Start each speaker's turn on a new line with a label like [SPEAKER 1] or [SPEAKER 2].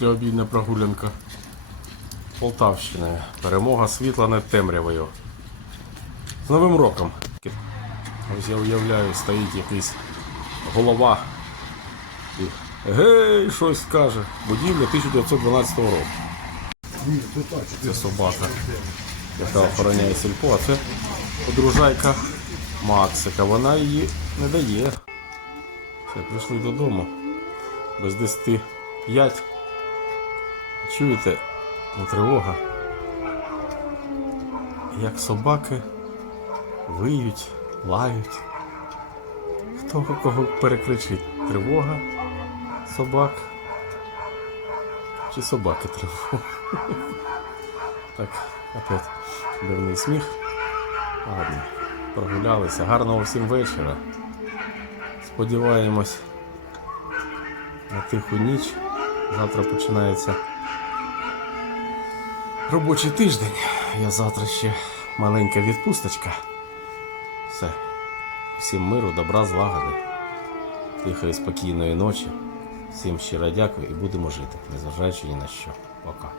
[SPEAKER 1] Післяобідня прогулянка Полтавщиною. Перемога світла над темрявою. З Новим роком! Ось я уявляю, стоїть якийсь голова. І гей, щось каже. Будівля 1912 року. Це собака, яка охороняє сільпо, а це подружайка Максика. Вона її не дає. Все, прийшли додому. Без 10 5. Чуєте, тривога. Як собаки виють, лають. Хто кого перекричить? Тривога, собак. Чи собаки тривога? Так, опять дивний сміх. Ладно, прогулялися. Гарного всім вечора. Сподіваємось на тиху ніч. Завтра починається робочий тиждень. Я завтра ще маленька відпусточка. Все. Всім миру, добра, злагоди. Тихої, спокійної ночі. Всім щиро дякую і будемо жити, незважаючи ні на що. Пока.